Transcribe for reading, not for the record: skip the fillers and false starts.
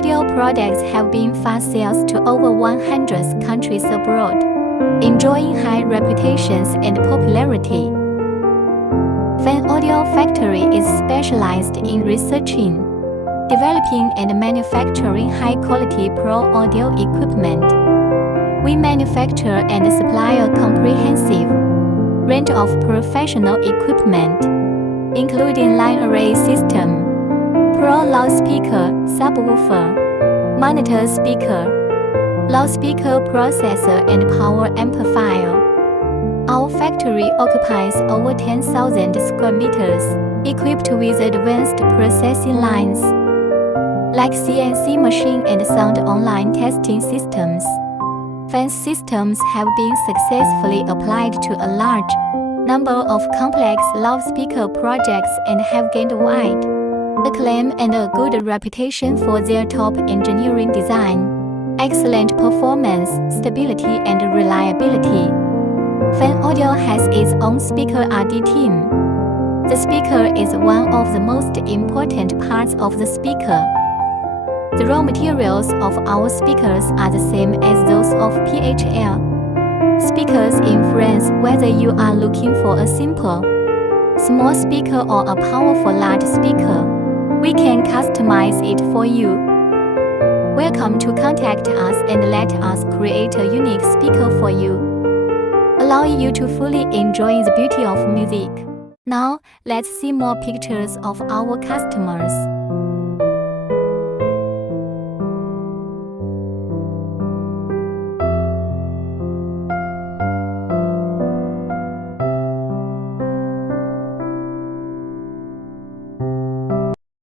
audio products have been fast sales to over 100 countries abroad, enjoying high reputations and popularity. Fan Audio Factory is specialized in researching, developing and manufacturing high-quality pro audio equipment. We manufacture and supply a comprehensive range of professional equipment, including line array system, pro loudspeaker, subwoofer, monitor speaker, loudspeaker processor and power amplifier. Our factory occupies over 10,000 square meters, equipped with advanced processing lines, like CNC machine and sound online testing systems. Fan systems have been successfully applied to a large number of complex loudspeaker projects and have gained wide acclaim and a good reputation for their top engineering design, excellent performance, stability and reliability. Fan Audio has its own speaker R&D team. The speaker is one of the most important parts of the speaker. The raw materials of our speakers are the same as those of PHL speakers in France. Whether you are looking for a simple, small speaker or a powerful large speaker, we can customize it for you. Welcome to contact us and let us create a unique speaker for you, allowing you to fully enjoy the beauty of music. Now, let's see more pictures of our customers.